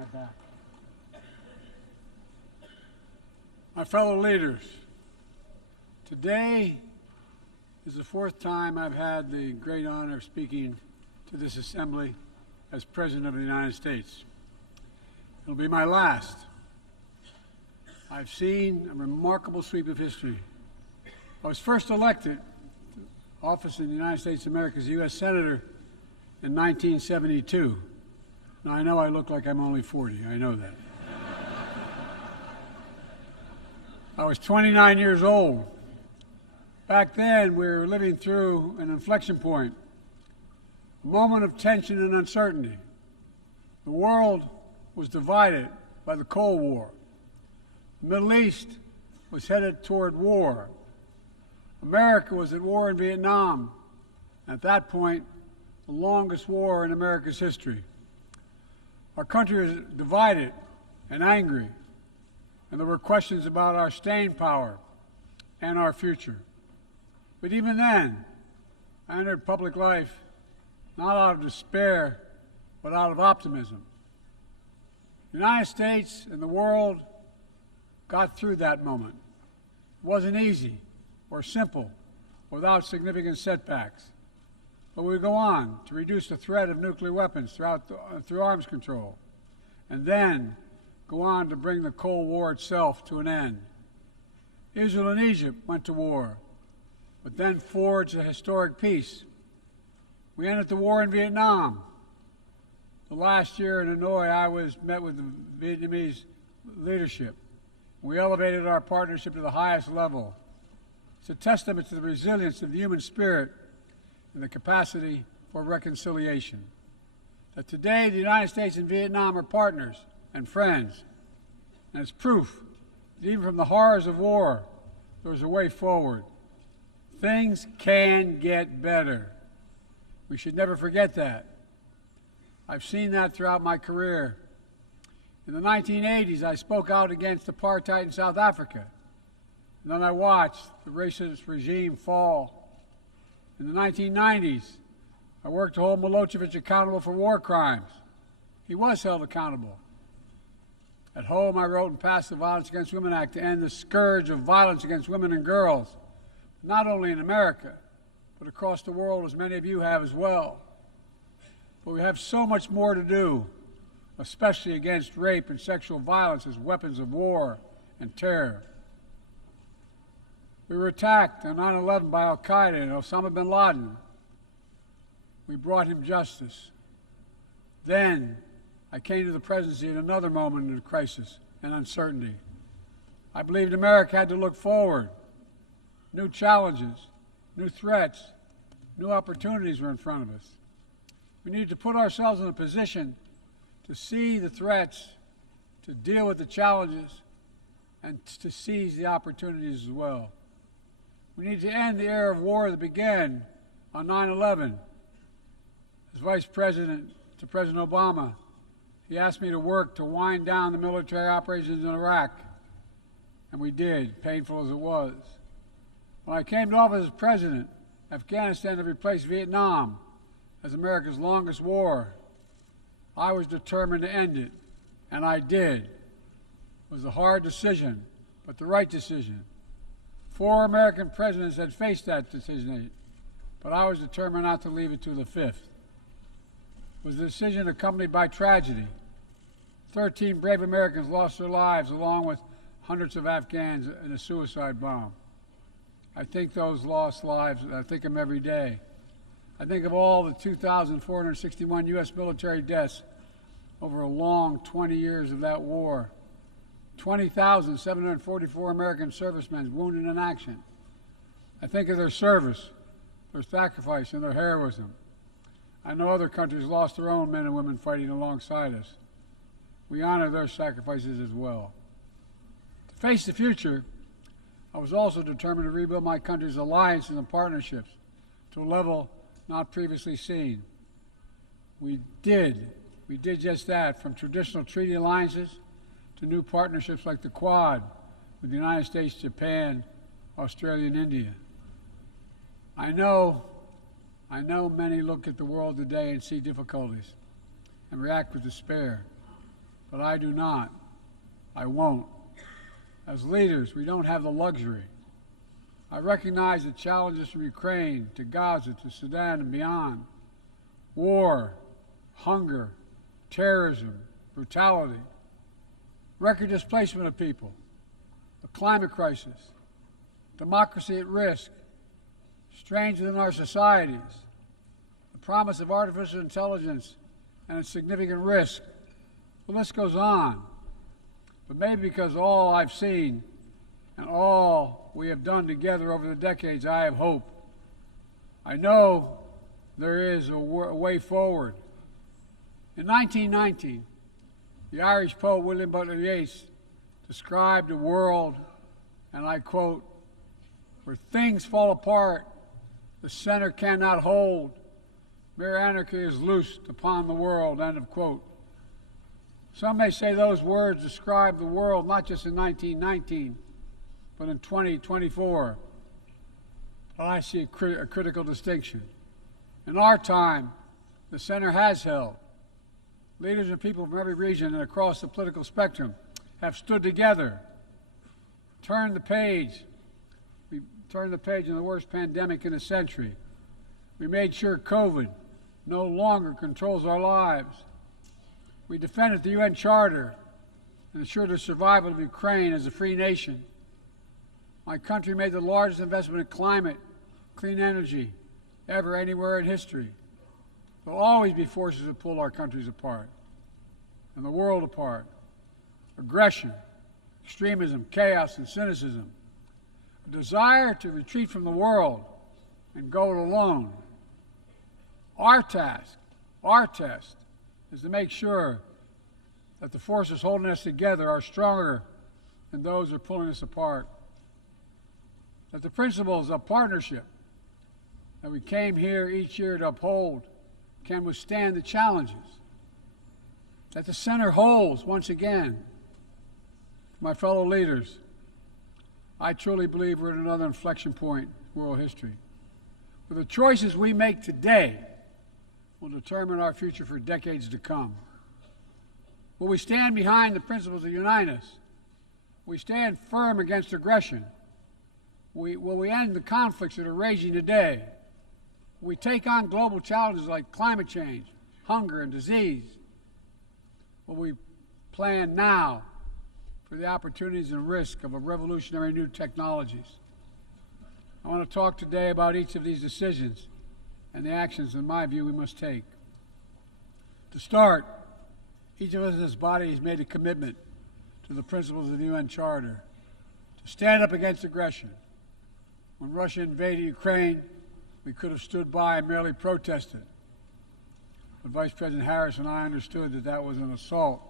my back. My fellow leaders, today is the fourth time I've had the great honor of speaking to this assembly as President of the United States. It'll be my last. I've seen a remarkable sweep of history. I was first elected to office in the United States of America as a U.S. Senator in 1972. Now, I know I look like I'm only 40. I know that. I was 29 years old. Back then, we were living through an inflection point, a moment of tension and uncertainty. The world was divided by the Cold War. The Middle East was headed toward war. America was at war in Vietnam. At that point, the longest war in America's history. Our country was divided and angry, and there were questions about our staying power and our future. But even then, I entered public life not out of despair, but out of optimism. The United States and the world got through that moment. It wasn't easy or simple without significant setbacks. But we go on to reduce the threat of nuclear weapons through arms control, and then go on to bring the Cold War itself to an end. Israel and Egypt went to war, but then forged a historic peace. We ended the war in Vietnam. The last year in Hanoi, I met with the Vietnamese leadership. We elevated our partnership to the highest level. It's a testament to the resilience of the human spirit and the capacity for reconciliation. That today the United States and Vietnam are partners and friends. And it's proof that even from the horrors of war, there's a way forward. Things can get better. We should never forget that. I've seen that throughout my career. In the 1980s, I spoke out against apartheid in South Africa. And then I watched the racist regime fall. In the 1990s, I worked to hold Milosevic accountable for war crimes. He was held accountable. At home, I wrote and passed the Violence Against Women Act to end the scourge of violence against women and girls, not only in America, but across the world, as many of you have as well. But we have so much more to do, especially against rape and sexual violence as weapons of war and terror. We were attacked on 9/11 by al-Qaeda and Osama bin Laden. We brought him justice. Then I came to the presidency at another moment of crisis and uncertainty. I believed America had to look forward. New challenges, new threats, new opportunities were in front of us. We needed to put ourselves in a position to see the threats, to deal with the challenges, and to seize the opportunities as well. We need to end the era of war that began on 9/11. As Vice President to President Obama, he asked me to work to wind down the military operations in Iraq, and we did, painful as it was. When I came to office as president, Afghanistan had replaced Vietnam as America's longest war. I was determined to end it, and I did. It was a hard decision, but the right decision. 4 American presidents had faced that decision, but I was determined not to leave it to the 5th. It was a decision accompanied by tragedy. 13 brave Americans lost their lives, along with hundreds of Afghans in a suicide bomb. I think those lost lives, I think of them every day. I think of all the 2,461 U.S. military deaths over a long 20 years of that war. 20,744 American servicemen wounded in action. I think of their service, their sacrifice, and their heroism. I know other countries lost their own men and women fighting alongside us. We honor their sacrifices as well. To face the future, I was also determined to rebuild my country's alliances and partnerships to a level not previously seen. We did just that, from traditional treaty alliances to new partnerships like the Quad with the United States, Japan, Australia, and India. I know many look at the world today and see difficulties and react with despair. but I do not. I won't. As leaders, we don't have the luxury. I recognize the challenges from Ukraine to Gaza to Sudan and beyond. War, hunger, terrorism, brutality, record displacement of people, the climate crisis, democracy at risk, strains within our societies, the promise of artificial intelligence and its significant risk. The list goes on. But maybe because all I've seen and all we have done together over the decades, I have hope. I know there is a way forward. In 1919, the Irish poet William Butler Yeats described a world, and I quote, where things fall apart, the center cannot hold, mere anarchy is loosed upon the world, end of quote. Some may say those words describe the world not just in 1919, but in 2024. But I see a critical distinction. In our time, the center has held. Leaders and people from every region and across the political spectrum have stood together, turned the page. We turned the page in the worst pandemic in a century. We made sure COVID no longer controls our lives. We defended the UN Charter and ensured the survival of Ukraine as a free nation. My country made the largest investment in climate, clean energy, ever anywhere in history. There will always be forces that pull our countries apart and the world apart. Aggression, extremism, chaos, and cynicism. A desire to retreat from the world and go it alone. Our task, our test, is to make sure that the forces holding us together are stronger than those that are pulling us apart. That the principles of partnership that we came here each year to uphold can withstand the challenges. That the center holds once again. My fellow leaders, I truly believe we're at another inflection point in world history. For the choices we make today will determine our future for decades to come. Will we stand behind the principles that unite us? Will we stand firm against aggression? Will we end the conflicts that are raging today? Will we take on global challenges like climate change, hunger, and disease? Will we plan now for the opportunities and risk of a revolutionary new technologies? I want to talk today about each of these decisions and the actions, in my view, we must take. To start, each of us in this body has made a commitment to the principles of the UN Charter to stand up against aggression. When Russia invaded Ukraine, we could have stood by and merely protested. But Vice President Harris and I understood that that was an assault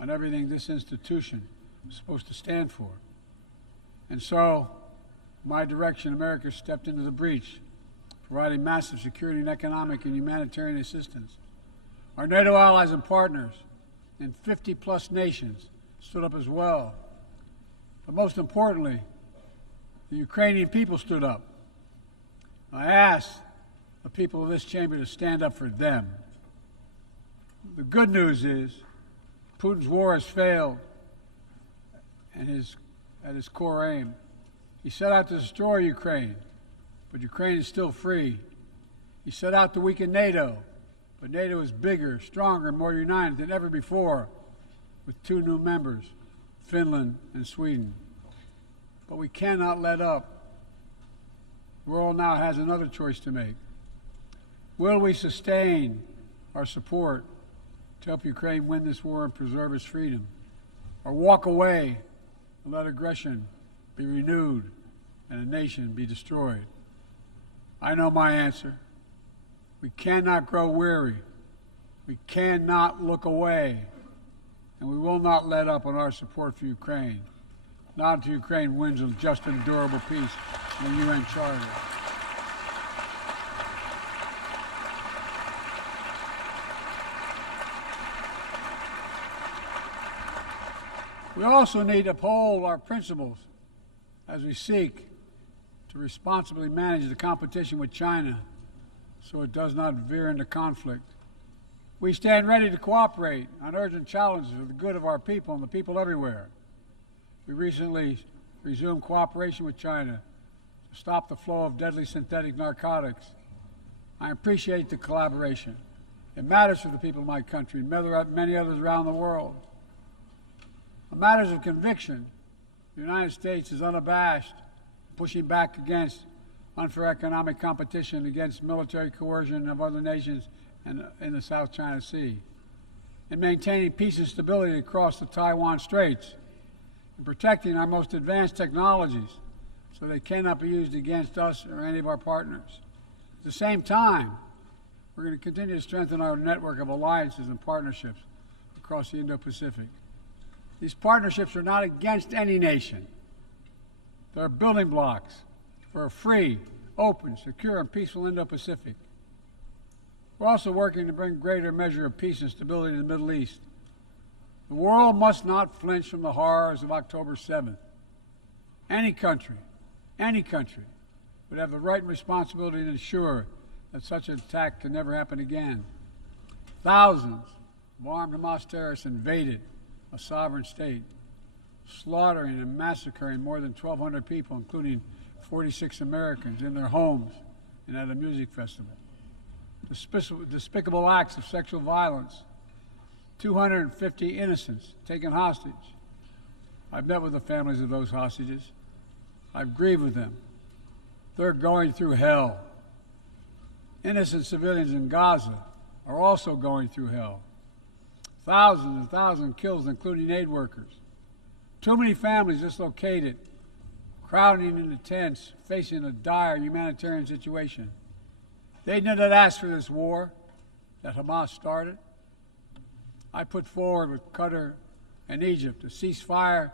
on everything this institution was supposed to stand for. And so, my direction, America stepped into the breach, providing massive security and economic and humanitarian assistance. Our NATO allies and partners in 50-plus nations stood up as well. But most importantly, the Ukrainian people stood up. I asked the people of this chamber to stand up for them. The good news is Putin's war has failed and at his core aim. He set out to destroy Ukraine, but Ukraine is still free. He set out to weaken NATO, but NATO is bigger, stronger, and more united than ever before, with 2 new members, Finland and Sweden. But we cannot let up. The world now has another choice to make. Will we sustain our support to help Ukraine win this war and preserve its freedom, or walk away and let aggression be renewed and a nation be destroyed? I know my answer. We cannot grow weary. We cannot look away. And we will not let up on our support for Ukraine. Not until Ukraine wins a just and durable peace in the UN Charter. We also need to uphold our principles as we seek to responsibly manage the competition with China so it does not veer into conflict. We stand ready to cooperate on urgent challenges for the good of our people and the people everywhere. We recently resumed cooperation with China to stop the flow of deadly synthetic narcotics. I appreciate the collaboration. It matters for the people of my country and many others around the world. On matters of conviction, the United States is unabashed, pushing back against unfair economic competition, against military coercion of other nations in the South China Sea, in maintaining peace and stability across the Taiwan Straits, in protecting our most advanced technologies so they cannot be used against us or any of our partners. At the same time, we're going to continue to strengthen our network of alliances and partnerships across the Indo-Pacific. These partnerships are not against any nation. They're building blocks for a free, open, secure, and peaceful Indo-Pacific. We're also working to bring greater measure of peace and stability in the Middle East. The world must not flinch from the horrors of October 7th. Any country would have the right and responsibility to ensure that such an attack can never happen again. Thousands of armed Hamas terrorists invaded a sovereign state, slaughtering and massacring more than 1,200 people, including 46 Americans, in their homes and at a music festival. Despicable acts of sexual violence, 250 innocents taken hostage. I've met with the families of those hostages. I've grieved with them. They're going through hell. Innocent civilians in Gaza are also going through hell. Thousands and thousands killed, including aid workers. Too many families dislocated, crowding into tents, facing a dire humanitarian situation. They did not ask for this war that Hamas started. I put forward with Qatar and Egypt a ceasefire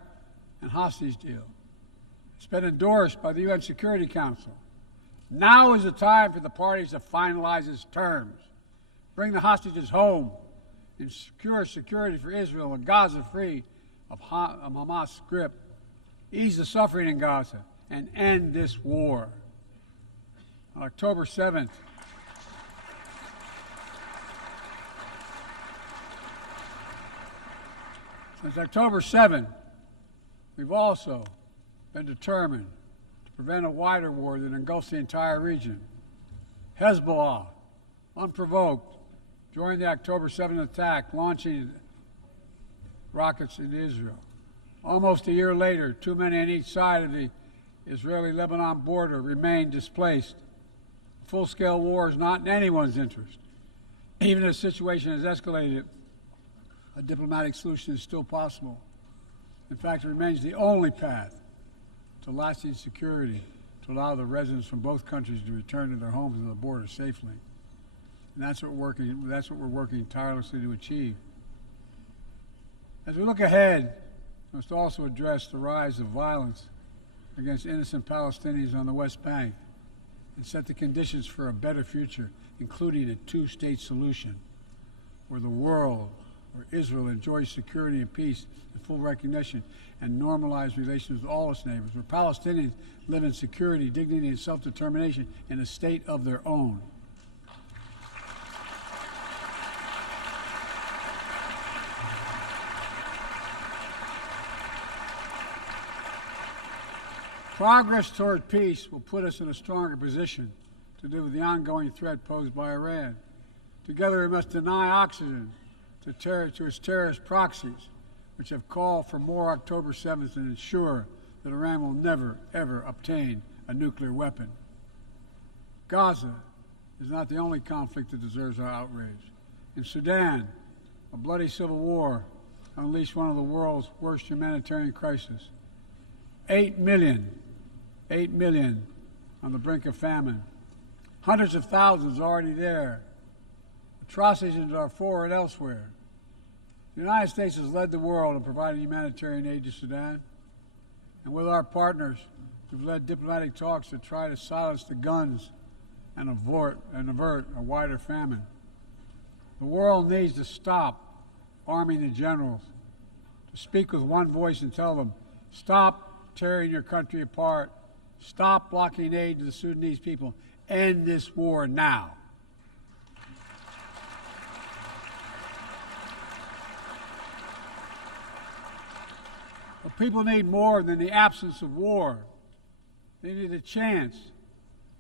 and hostage deal. It's been endorsed by the UN Security Council. Now is the time for the parties to finalize its terms, bring the hostages home, and secure security for Israel and Gaza free of Hamas' grip, ease the suffering in Gaza, and end this war. On October 7th, since October 7th, we've also been determined to prevent a wider war that engulfs the entire region. Hezbollah, unprovoked, during the October 7th attack, launching rockets into Israel. Almost a year later, too many on each side of the Israeli-Lebanon border remain displaced. Full-scale war is not in anyone's interest. Even if the situation has escalated, a diplomatic solution is still possible. In fact, it remains the only path to lasting security to allow the residents from both countries to return to their homes and the border safely. And that's what we're working tirelessly to achieve. As we look ahead, we must also address the rise of violence against innocent Palestinians on the West Bank and set the conditions for a better future, including a two-state solution where Israel enjoys security and peace and full recognition and normalized relations with all its neighbors, where Palestinians live in security, dignity, and self-determination in a state of their own. Progress toward peace will put us in a stronger position to deal with the ongoing threat posed by Iran. Together we must deny oxygen to its terrorist proxies, which have called for more October 7th and ensure that Iran will never, ever obtain a nuclear weapon. Gaza is not the only conflict that deserves our outrage. In Sudan, a bloody civil war unleashed one of the world's worst humanitarian crises. 8 million on the brink of famine. Hundreds of thousands already there. Atrocities in Darfur and elsewhere. The United States has led the world in providing humanitarian aid to Sudan. And with our partners, we've led diplomatic talks to try to silence the guns and avert a wider famine. The world needs to stop arming the generals, to speak with one voice and tell them, stop tearing your country apart, stop blocking aid to the Sudanese people, end this war now. But people need more than the absence of war. They need a chance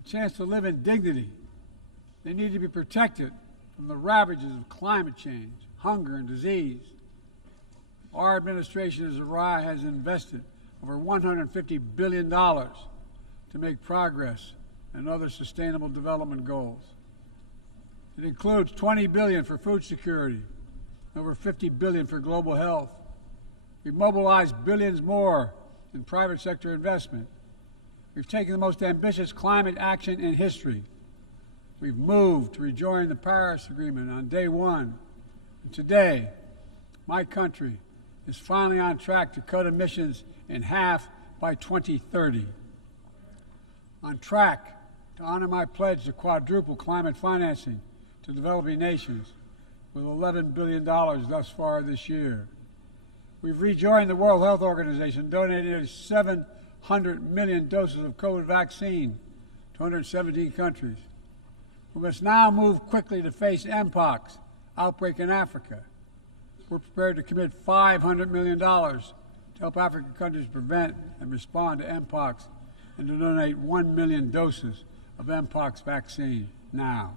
to live in dignity. They need to be protected from the ravages of climate change, hunger, and disease. Our administration has invested over $150 billion to make progress in other sustainable development goals. It includes $20 billion for food security, and over $50 billion for global health. We've mobilized billions more in private sector investment. We've taken the most ambitious climate action in history. We've moved to rejoin the Paris Agreement on day one. And today, my country is finally on track to cut emissions in half by 2030. On track to honor my pledge to quadruple climate financing to developing nations with $11 billion thus far this year. We've rejoined the World Health Organization, donating nearly 700 million doses of COVID vaccine to 117 countries. We must now move quickly to face Mpox outbreak in Africa. We're prepared to commit $500 million to help African countries prevent and respond to Mpox and to donate 1 million doses of Mpox vaccine now.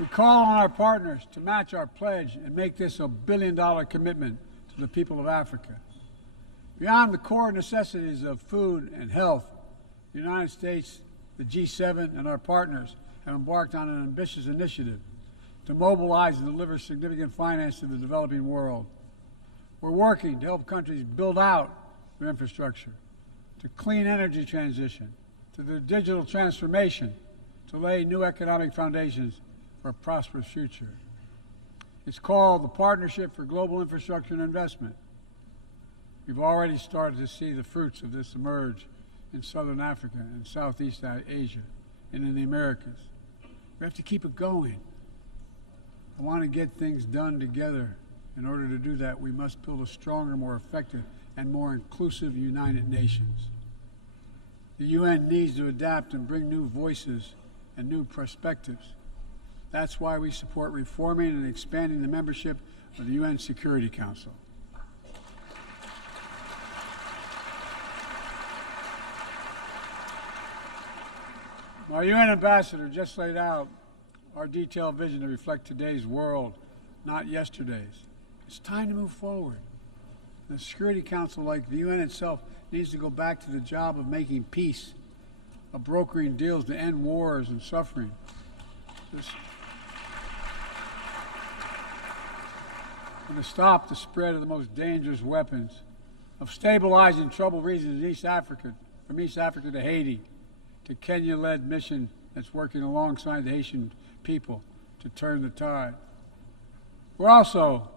We call on our partners to match our pledge and make this a billion-dollar commitment to the people of Africa. Beyond the core necessities of food and health, the United States, the G7, and our partners have embarked on an ambitious initiative to mobilize and deliver significant finance to the developing world. We're working to help countries build out their infrastructure, to clean energy transition, to their digital transformation, to lay new economic foundations for a prosperous future. It's called the Partnership for Global Infrastructure and Investment. We've already started to see the fruits of this emerge in Southern Africa and Southeast Asia and in the Americas. We have to keep it going. I want to get things done together. In order to do that, we must build a stronger, more effective, and more inclusive United Nations. The UN needs to adapt and bring new voices and new perspectives. That's why we support reforming and expanding the membership of the UN Security Council. My UN ambassador just laid out our detailed vision to reflect today's world, not yesterday's. It's time to move forward. The Security Council, like the UN itself, needs to go back to the job of making peace, of brokering deals to end wars and suffering. And to stop the spread of the most dangerous weapons, of stabilizing troubled regions in East Africa, from East Africa to Haiti, to Kenya-led mission that's working alongside the Haitian people to turn the tide. We also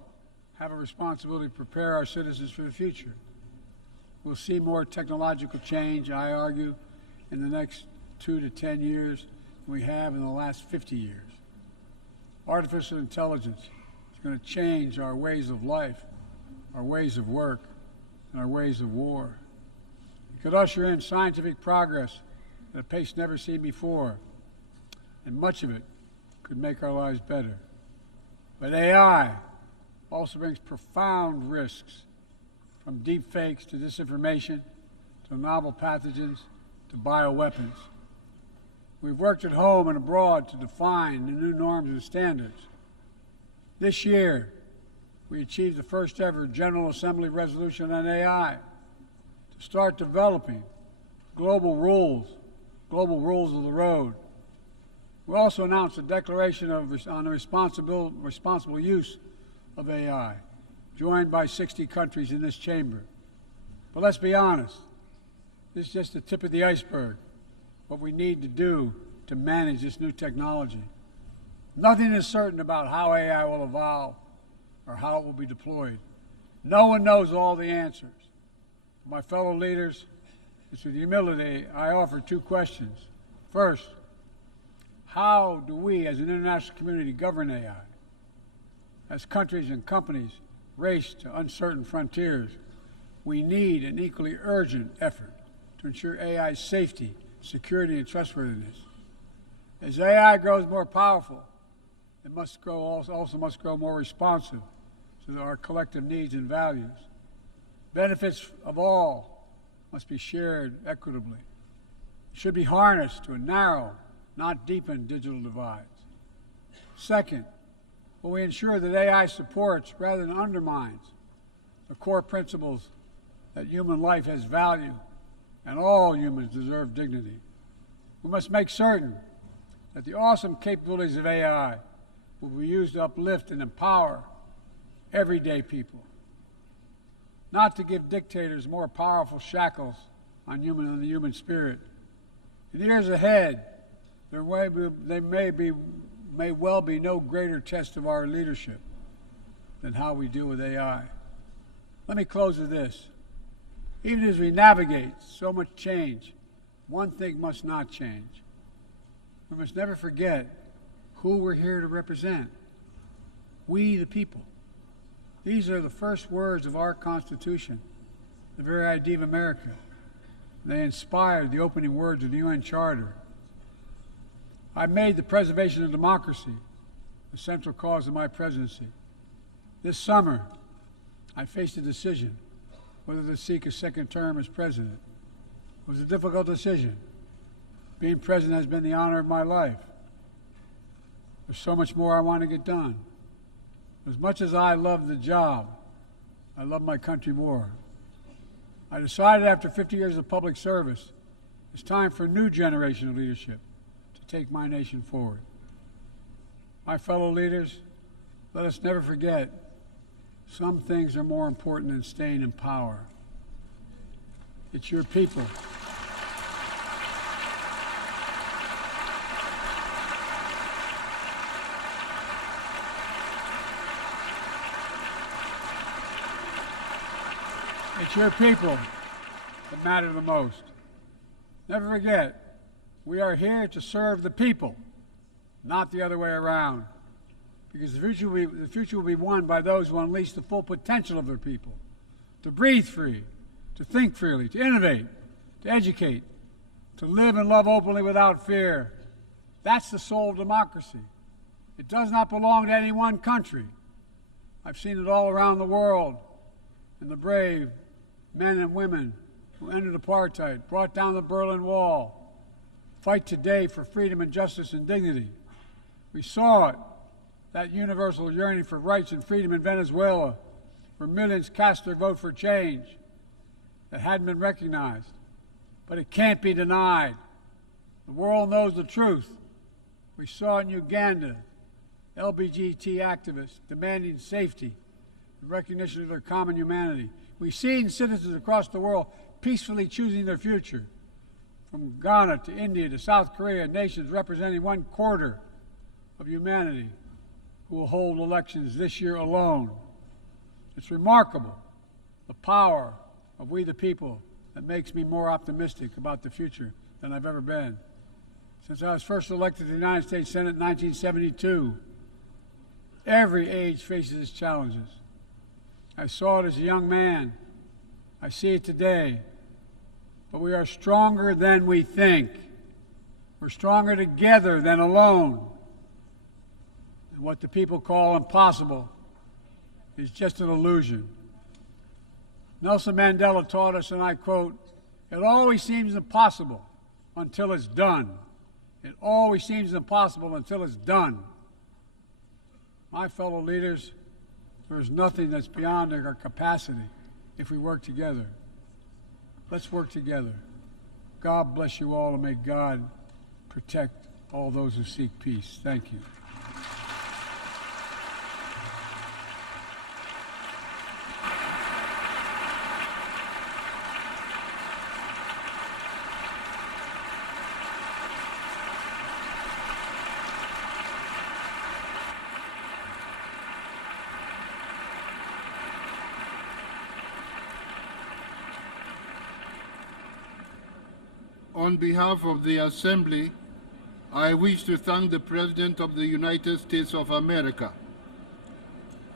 have a responsibility to prepare our citizens for the future. We'll see more technological change, I argue, in the next 2 to 10 years than we have in the last 50 years. Artificial intelligence is going to change our ways of life, our ways of work, and our ways of war. It could usher in scientific progress at a pace never seen before, and much of it could make our lives better. But AI also brings profound risks, from deep fakes to disinformation, to novel pathogens, to bioweapons. We've worked at home and abroad to define the new norms and standards. This year, we achieved the first ever General Assembly resolution on AI to start developing global rules of the road. We also announced a declaration on the responsible use of AI, joined by 60 countries in this chamber. But let's be honest, this is just the tip of the iceberg, what we need to do to manage this new technology. Nothing is certain about how AI will evolve or how it will be deployed. No one knows all the answers. My fellow leaders, it's with humility I offer 2 questions. First, how do we as an international community govern AI? As countries and companies race to uncertain frontiers, we need an equally urgent effort to ensure AI's safety, security, and trustworthiness. As AI grows more powerful, It also must grow more responsive to our collective needs and values. Benefits of all must be shared equitably. It should be harnessed to narrow, not deepen digital divides. Second, will we ensure that AI supports rather than undermines the core principles that human life has value and all humans deserve dignity? We must make certain that the awesome capabilities of AI will be used to uplift and empower everyday people, not to give dictators more powerful shackles on the human spirit. In the years ahead, there may well be no greater test of our leadership than how we deal with AI. Let me close with this. Even as we navigate so much change, one thing must not change. We must never forget who we're here to represent. We, the people. These are the first words of our Constitution, the very idea of America. They inspired the opening words of the UN Charter. I made the preservation of democracy the central cause of my presidency. This summer, I faced a decision whether to seek a second term as president. It was a difficult decision. Being president has been the honor of my life. There's so much more I want to get done. As much as I love the job, I love my country more. I decided after 50 years of public service, it's time for a new generation of leadership to take my nation forward. My fellow leaders, let us never forget, some things are more important than staying in power. It's your people. It's your people that matter the most. Never forget, we are here to serve the people, not the other way around. Because the future will be won by those who unleash the full potential of their people, to breathe free, to think freely, to innovate, to educate, to live and love openly without fear. That's the soul of democracy. It does not belong to any one country. I've seen it all around the world, in the brave men and women who ended apartheid, brought down the Berlin Wall, fight today for freedom and justice and dignity. We saw it, that universal yearning for rights and freedom in Venezuela, where millions cast their vote for change that hadn't been recognized. But it can't be denied. The world knows the truth. We saw it in Uganda, LGBT activists demanding safety and recognition of their common humanity. We see it in citizens across the world peacefully choosing their future. From Ghana to India to South Korea, nations representing 1/4 of humanity who will hold elections this year alone. It's remarkable, the power of we the people, that makes me more optimistic about the future than I've ever been. Since I was first elected to the United States Senate in 1972, every age faces its challenges. I saw it as a young man. I see it today. But we are stronger than we think. We're stronger together than alone. And what the people call impossible is just an illusion. Nelson Mandela taught us, and I quote, "It always seems impossible until it's done." It always seems impossible until it's done. My fellow leaders, there's nothing that's beyond our capacity if we work together. Let's work together. God bless you all, and may God protect all those who seek peace. Thank you. On behalf of the Assembly, I wish to thank the President of the United States of America.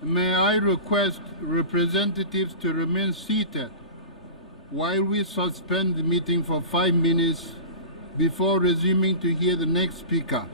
May I request representatives to remain seated while we suspend the meeting for 5 minutes before resuming to hear the next speaker.